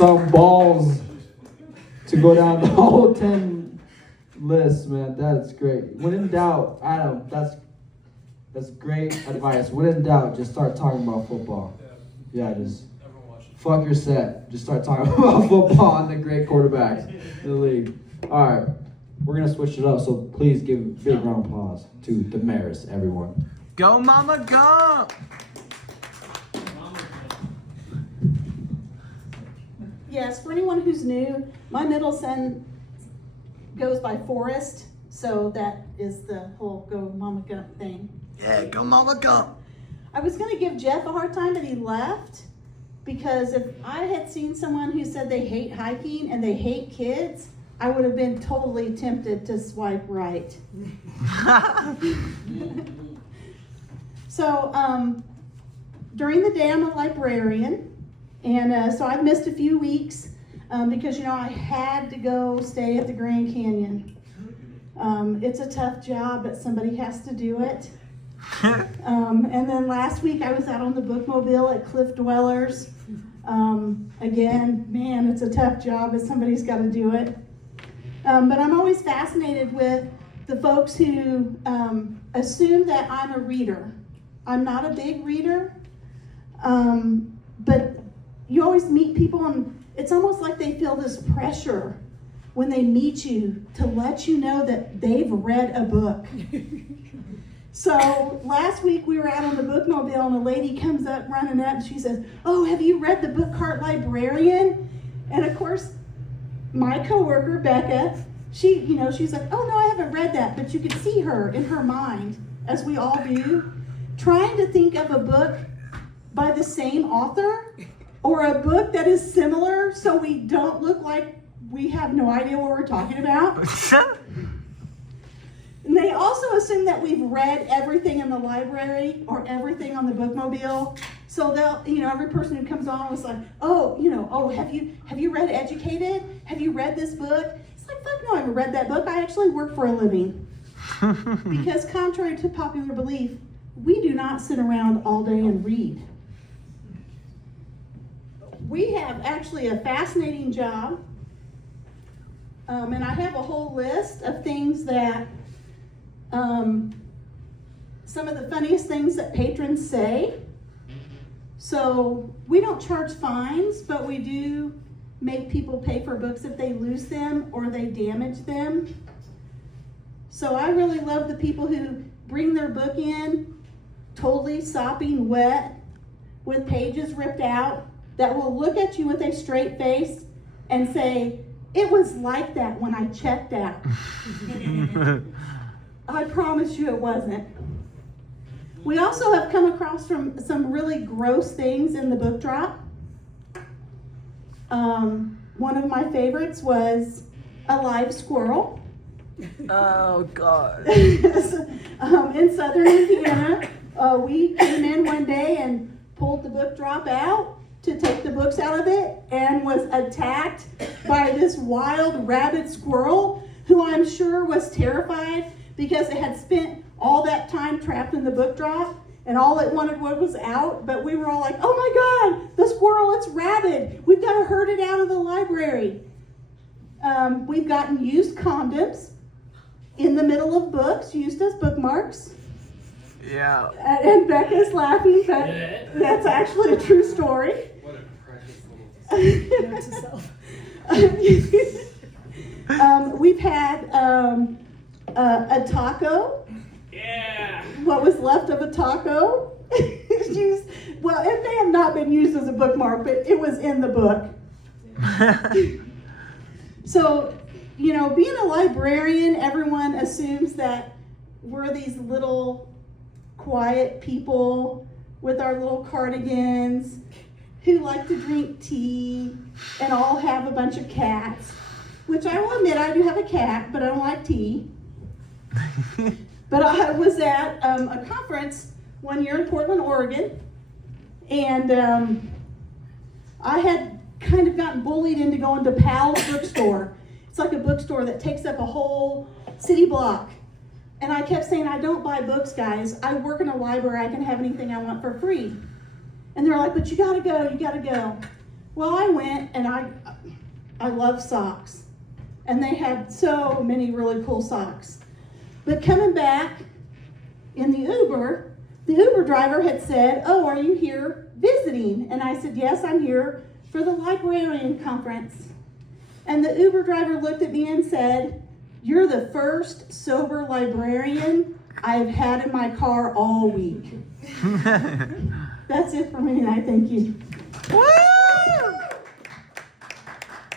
some balls to go down the whole 10 list, man. That's great. When in doubt, Adam, that's great advice. When in doubt, just start talking about football. Yeah, just fuck your set. Just start talking about football and the great quarterbacks in the league. All right, we're gonna switch it up. So please give a big round of applause to Damaris, everyone. Go, Mama, go! Yes, for anyone who's new, my middle son goes by Forrest, so that is the whole Go Mama Gump thing. Yeah, go, Mama, go! I was going to give Jeff a hard time, but he left, because if I had seen someone who said they hate hiking and they hate kids, I would have been totally tempted to swipe right. So during the day, I'm a librarian. And so I've missed a few weeks because, you know, I had to go stay at the Grand Canyon. It's a tough job, but somebody has to do it. And then last week I was out on the bookmobile at Cliff Dwellers. Again, man, it's a tough job, but somebody's got to do it. But I'm always fascinated with the folks who assume that I'm a reader. I'm not a big reader, but you always meet people and it's almost like they feel this pressure when they meet you to let you know that they've read a book. So last week we were out on the bookmobile and a lady comes up running up and she says, "Oh, have you read the Book Cart Librarian?" And of course, my coworker Becca, she's like, "Oh no, I haven't read that," but you could see her in her mind, as we all do, trying to think of a book by the same author or a book that is similar so we don't look like we have no idea what we're talking about. And they also assume that we've read everything in the library or everything on the bookmobile. So they'll, every person who comes on was like, have you read Educated? Have you read this book? It's like, fuck no, I haven't read that book. I actually work for a living. Because contrary to popular belief, we do not sit around all day and read. We have actually a fascinating job. And I have a whole list of things that, some of the funniest things that patrons say. So we don't charge fines, but we do make people pay for books if they lose them or they damage them. So I really love the people who bring their book in totally sopping wet with pages ripped out that will look at you with a straight face and say, "It was like that when I checked out." I promise you it wasn't. We also have come across from some really gross things in the book drop. One of my favorites was a live squirrel. Oh, God. In southern Indiana, we came in one day and pulled the book drop out to take the books out of it and was attacked by this wild rabid squirrel who I'm sure was terrified because it had spent all that time trapped in the book drop and all it wanted was out. But we were all like, "Oh my God, the squirrel, it's rabid. We've got to herd it out of the library." We've gotten used condoms in the middle of books, used as bookmarks. Yeah. And Becca's laughing, but that's actually a true story. What a precious little Note to self. We've had a taco. Yeah. What was left of a taco? Well, it may have not been used as a bookmark, but it was in the book. So, being a librarian, everyone assumes that we're these little quiet people with our little cardigans who like to drink tea and all have a bunch of cats, which I will admit I do have a cat, but I don't like tea. But I was at a conference one year in Portland, Oregon, and I had kind of gotten bullied into going to Pal's bookstore. It's like a bookstore that takes up a whole city block. And I kept saying, "I don't buy books, guys. I work in a library. I can have anything I want for free." And they're like, "But you gotta go, you gotta go." Well, I went and I love socks. And they had so many really cool socks. But coming back in the Uber driver had said, "Oh, are you here visiting?" And I said, "Yes, I'm here for the librarian conference." And the Uber driver looked at me and said, "You're the first sober librarian I've had in my car all week." That's it for me, and I thank you. Woo!